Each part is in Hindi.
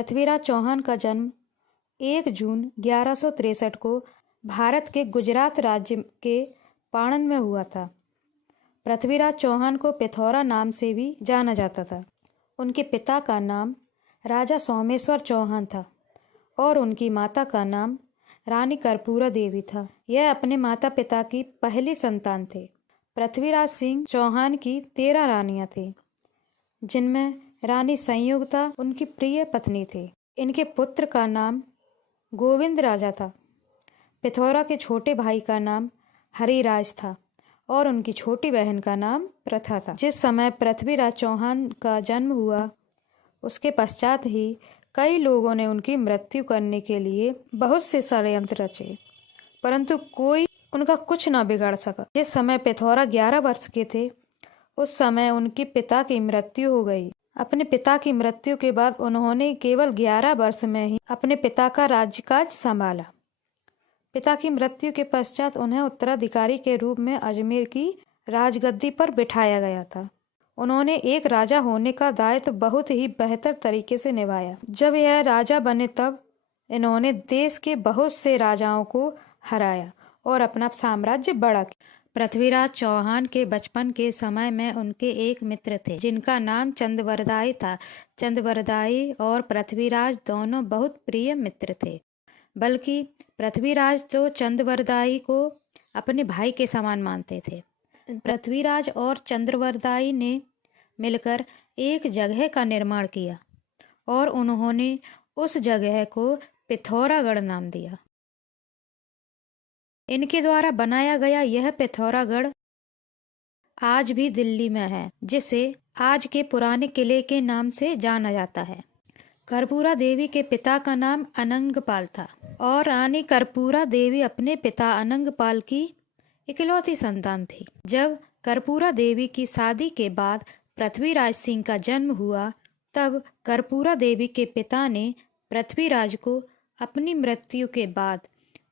पृथ्वीराज चौहान का जन्म 1 जून 1163 को भारत के गुजरात राज्य के पाणन में हुआ था। पृथ्वीराज चौहान को पिथौरा नाम से भी जाना जाता था। उनके पिता का नाम राजा सोमेश्वर चौहान था और उनकी माता का नाम रानी कर्पूरा देवी था। यह अपने माता पिता की पहली संतान थे। पृथ्वीराज सिंह चौहान की 13 रानियां थीं, जिनमें रानी संयुक्ता उनकी प्रिय पत्नी थी। इनके पुत्र का नाम गोविंद राजा था। पिथौरा के छोटे भाई का नाम हरिराज था और उनकी छोटी बहन का नाम प्रथा था। जिस समय पृथ्वीराज चौहान का जन्म हुआ, उसके पश्चात ही कई लोगों ने उनकी मृत्यु करने के लिए बहुत से षड्यंत्र रचे, परंतु कोई उनका कुछ न बिगाड़ सका। जिस समय पिथौरा 11 वर्ष के थे, उस समय उनके पिता की मृत्यु हो गई। अपने पिता की मृत्यु के बाद उन्होंने केवल 11 वर्ष में ही अपने पिता का राज्यकाज संभाला। पिता की मृत्यु के पश्चात उन्हें उत्तराधिकारी के रूप में अजमेर की राजगद्दी पर बिठाया गया था। उन्होंने एक राजा होने का दायित्व बहुत ही बेहतर तरीके से निभाया। जब यह राजा बने तब इन्होंने देश के बहुत से राजाओं को हराया और अपना साम्राज्य बड़ा किया। पृथ्वीराज चौहान के बचपन के समय में उनके एक मित्र थे, जिनका नाम चंद्रवरदाई था। चंद्रवरदाई और पृथ्वीराज दोनों बहुत प्रिय मित्र थे, बल्कि पृथ्वीराज तो चंद्रवरदाई को अपने भाई के समान मानते थे। पृथ्वीराज और चंद्रवरदाई ने मिलकर एक जगह का निर्माण किया और उन्होंने उस जगह को पिथौरागढ़ नाम दिया। इनके द्वारा बनाया गया यह पिथौरागढ़ आज भी दिल्ली में है, जिसे आज के पुराने किले के नाम से जाना जाता है। कर्पूरा देवी के पिता का नाम अनंगपाल था और रानी कर्पूरा देवी अपने पिता अनंगपाल की इकलौती संतान थी। जब कर्पूरा देवी की शादी के बाद पृथ्वीराज सिंह का जन्म हुआ, तब कर्पूरा देवी के पिता ने पृथ्वीराज को अपनी मृत्यु के बाद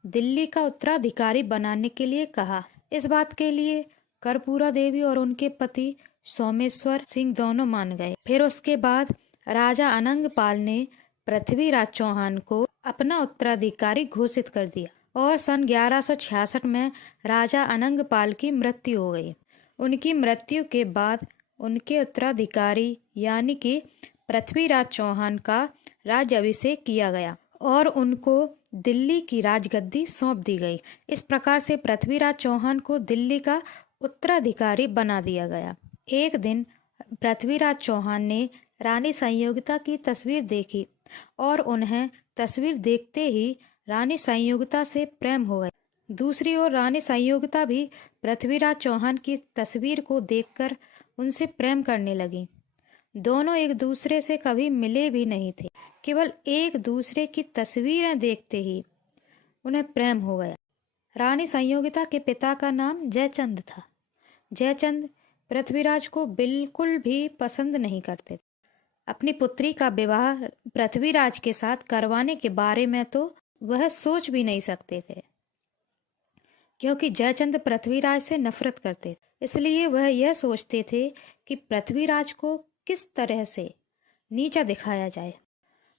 दिल्ली का उत्तराधिकारी बनाने के लिए कहा। इस बात के लिए कर्पूरा देवी और उनके पति सोमेश्वर सिंह दोनों मान गए। फिर उसके बाद राजा अनंगपाल ने पृथ्वीराज चौहान को अपना उत्तराधिकारी घोषित कर दिया और सन 1166 में राजा अनंगपाल की मृत्यु हो गई। उनकी मृत्यु के बाद उनके उत्तराधिकारी यानी कि पृथ्वीराज चौहान का राज्याभिषेक किया गया और उनको दिल्ली की राजगद्दी सौंप दी गई। इस प्रकार से पृथ्वीराज चौहान को दिल्ली का उत्तराधिकारी बना दिया गया। एक दिन पृथ्वीराज चौहान ने रानी संयोगिता की तस्वीर देखी और उन्हें तस्वीर देखते ही रानी संयोगिता से प्रेम हो गया। दूसरी ओर रानी संयोगिता भी पृथ्वीराज चौहान की तस्वीर को देखकर उनसे प्रेम करने लगी। दोनों एक दूसरे से कभी मिले भी नहीं थे, केवल एक दूसरे की तस्वीरें देखते ही उन्हें प्रेम हो गया। रानी संयोगिता के पिता का नाम जयचंद था। जयचंद पृथ्वीराज को बिल्कुल भी पसंद नहीं करते थे। अपनी पुत्री का विवाह पृथ्वीराज के साथ करवाने के बारे में तो वह सोच भी नहीं सकते थे, क्योंकि जयचंद पृथ्वीराज से नफरत करते थे। इसलिए वह यह सोचते थे कि पृथ्वीराज को किस तरह से नीचा दिखाया जाए।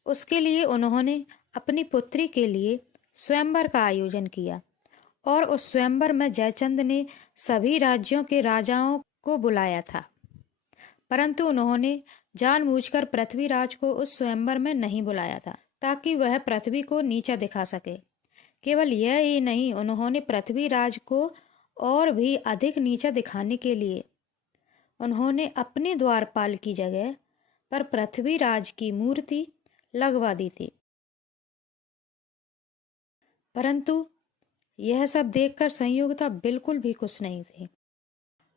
उसके लिए उन्होंने अपनी पुत्री के लिए स्वयंवर का आयोजन किया और उस स्वयंवर में जयचंद ने सभी राज्यों के राजाओं को बुलाया था, परंतु उन्होंने जानबूझकर पृथ्वीराज को उस स्वयंवर में नहीं बुलाया था ताकि वह पृथ्वी को नीचा दिखा सके। केवल यह ही नहीं, उन्होंने पृथ्वीराज को और भी अधिक नीचा दिखाने के लिए उन्होंने अपने द्वारपाल की जगह पर पृथ्वीराज की मूर्ति लगवा दी थी। परंतु यह सब देखकर संयोगिता बिल्कुल भी खुश नहीं थी।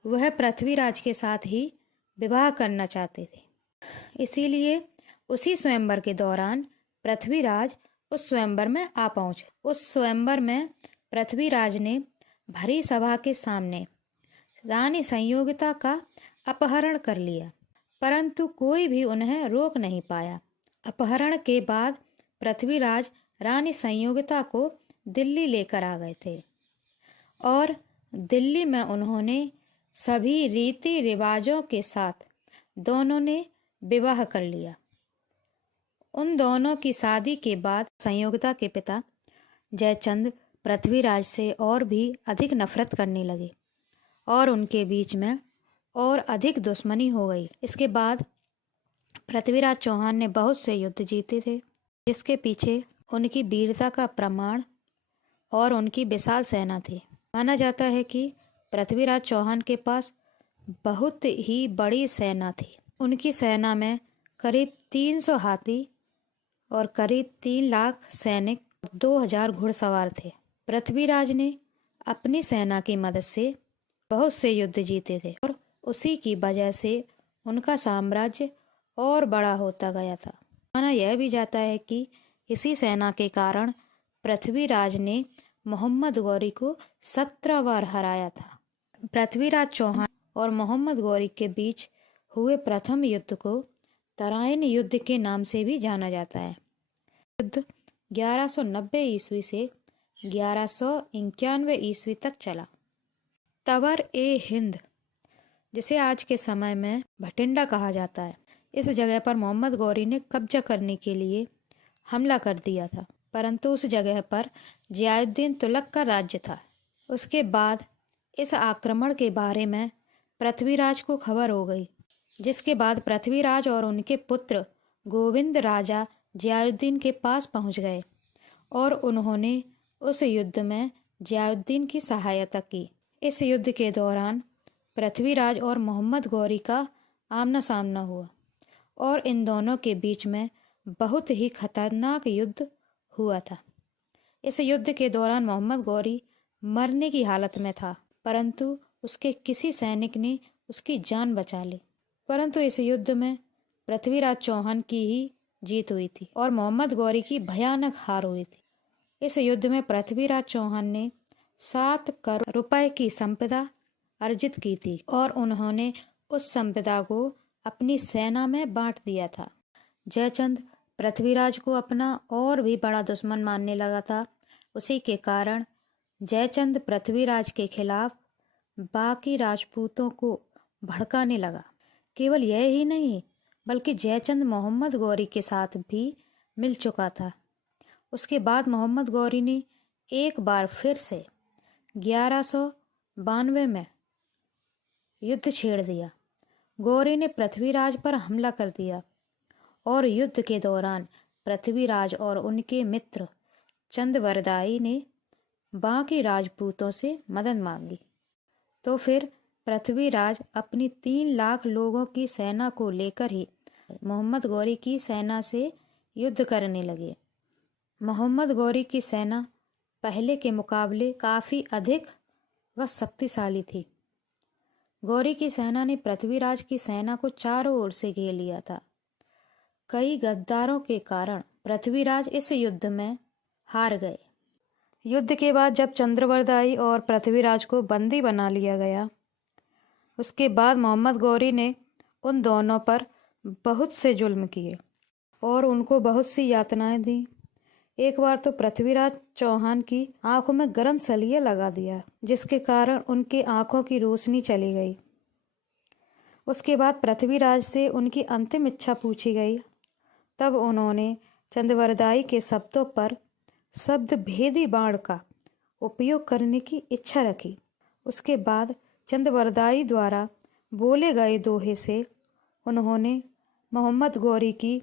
वह पृथ्वीराज के साथ ही विवाह करना चाहते थे। इसीलिए उसी स्वयंवर के दौरान पृथ्वीराज उस स्वयंवर में आ पहुंचे। उस स्वयंवर में पृथ्वीराज ने भरी सभा के सामने रानी संयोगिता का अपहरण कर लिया, परंतु कोई भी उन्हें रोक नहीं पाया। अपहरण के बाद पृथ्वीराज रानी संयोगिता को दिल्ली लेकर आ गए थे और दिल्ली में उन्होंने सभी रीति रिवाजों के साथ दोनों ने विवाह कर लिया। उन दोनों की शादी के बाद संयोगता के पिता जयचंद पृथ्वीराज से और भी अधिक नफरत करने लगे और उनके बीच में और अधिक दुश्मनी हो गई। इसके बाद पृथ्वीराज चौहान ने बहुत से युद्ध जीते थे, जिसके पीछे उनकी वीरता का प्रमाण और उनकी विशाल सेना थी। माना जाता है कि पृथ्वीराज चौहान के पास बहुत ही बड़ी सेना थी। उनकी सेना में करीब 300 हाथी और करीब 3 लाख सैनिक, 2000 घुड़सवार थे। पृथ्वीराज ने अपनी सेना की मदद से बहुत से युद्ध जीते थे और उसी की वजह से उनका साम्राज्य और बड़ा होता गया था। माना यह भी जाता है कि इसी सेना के कारण पृथ्वीराज ने मोहम्मद गौरी को 17 बार हराया था। पृथ्वीराज चौहान और मोहम्मद गौरी के बीच हुए प्रथम युद्ध को तराइन युद्ध के नाम से भी जाना जाता है। युद्ध 1190 ईस्वी से 1191 ईस्वी तक चला। तबर ए हिंद, जिसे आज के समय में भटिंडा कहा जाता है, इस जगह पर मोहम्मद गौरी ने कब्जा करने के लिए हमला कर दिया था, परंतु उस जगह पर जियाउद्दीन तुगलक का राज्य था। उसके बाद इस आक्रमण के बारे में पृथ्वीराज को खबर हो गई, जिसके बाद पृथ्वीराज और उनके पुत्र गोविंद राजा जियाउद्दीन के पास पहुंच गए और उन्होंने उस युद्ध में जियाउद्दीन की सहायता की। इस युद्ध के दौरान पृथ्वीराज और मोहम्मद गौरी का आमना सामना हुआ और इन दोनों के बीच में बहुत ही खतरनाक युद्ध हुआ था। इस युद्ध के दौरान मोहम्मद गौरी मरने की हालत में था, परंतु उसके किसी सैनिक ने उसकी जान बचा ली। परंतु इस युद्ध में पृथ्वीराज चौहान की ही जीत हुई थी और मोहम्मद गौरी की भयानक हार हुई थी। इस युद्ध में पृथ्वीराज चौहान ने 7 करोड़ रुपए की संपदा अर्जित की थी और उन्होंने उस संपदा को अपनी सेना में बांट दिया था। जयचंद पृथ्वीराज को अपना और भी बड़ा दुश्मन मानने लगा था। उसी के कारण जयचंद पृथ्वीराज के खिलाफ बाकी राजपूतों को भड़काने लगा। केवल यह ही नहीं, बल्कि जयचंद मोहम्मद गौरी के साथ भी मिल चुका था। उसके बाद मोहम्मद गौरी ने एक बार फिर से 1192 में युद्ध छेड़ दिया। गौरी ने पृथ्वीराज पर हमला कर दिया और युद्ध के दौरान पृथ्वीराज और उनके मित्र चंद्रवरदाई ने बाकी राजपूतों से मदद मांगी। तो फिर पृथ्वीराज अपनी 3 लाख लोगों की सेना को लेकर ही मोहम्मद गौरी की सेना से युद्ध करने लगे। मोहम्मद गौरी की सेना पहले के मुकाबले काफ़ी अधिक व शक्तिशाली थी। गौरी की सेना ने पृथ्वीराज की सेना को चारों ओर से घेर लिया था। कई गद्दारों के कारण पृथ्वीराज इस युद्ध में हार गए। युद्ध के बाद जब चंद्रवरदाई और पृथ्वीराज को बंदी बना लिया गया, उसके बाद मोहम्मद गौरी ने उन दोनों पर बहुत से जुल्म किए और उनको बहुत सी यातनाएं दी। एक बार तो पृथ्वीराज चौहान की आंखों में गर्म सलिया लगा दिया, जिसके कारण उनकी आंखों की रोशनी चली गई। उसके बाद पृथ्वीराज से उनकी अंतिम इच्छा पूछी गई। तब उन्होंने चंद्रवरदाई के शब्दों पर शब्द भेदी बाण का उपयोग करने की इच्छा रखी। उसके बाद चंद्रवरदाई द्वारा बोले गए दोहे से उन्होंने मोहम्मद गौरी की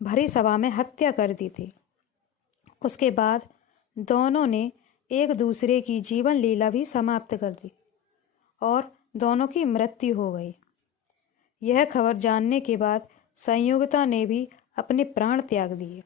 भरी सभा में हत्या कर दी थी। उसके बाद दोनों ने एक दूसरे की जीवन लीला भी समाप्त कर दी और दोनों की मृत्यु हो गई। यह खबर जानने के बाद संयोगता ने भी अपने प्राण त्याग दिए।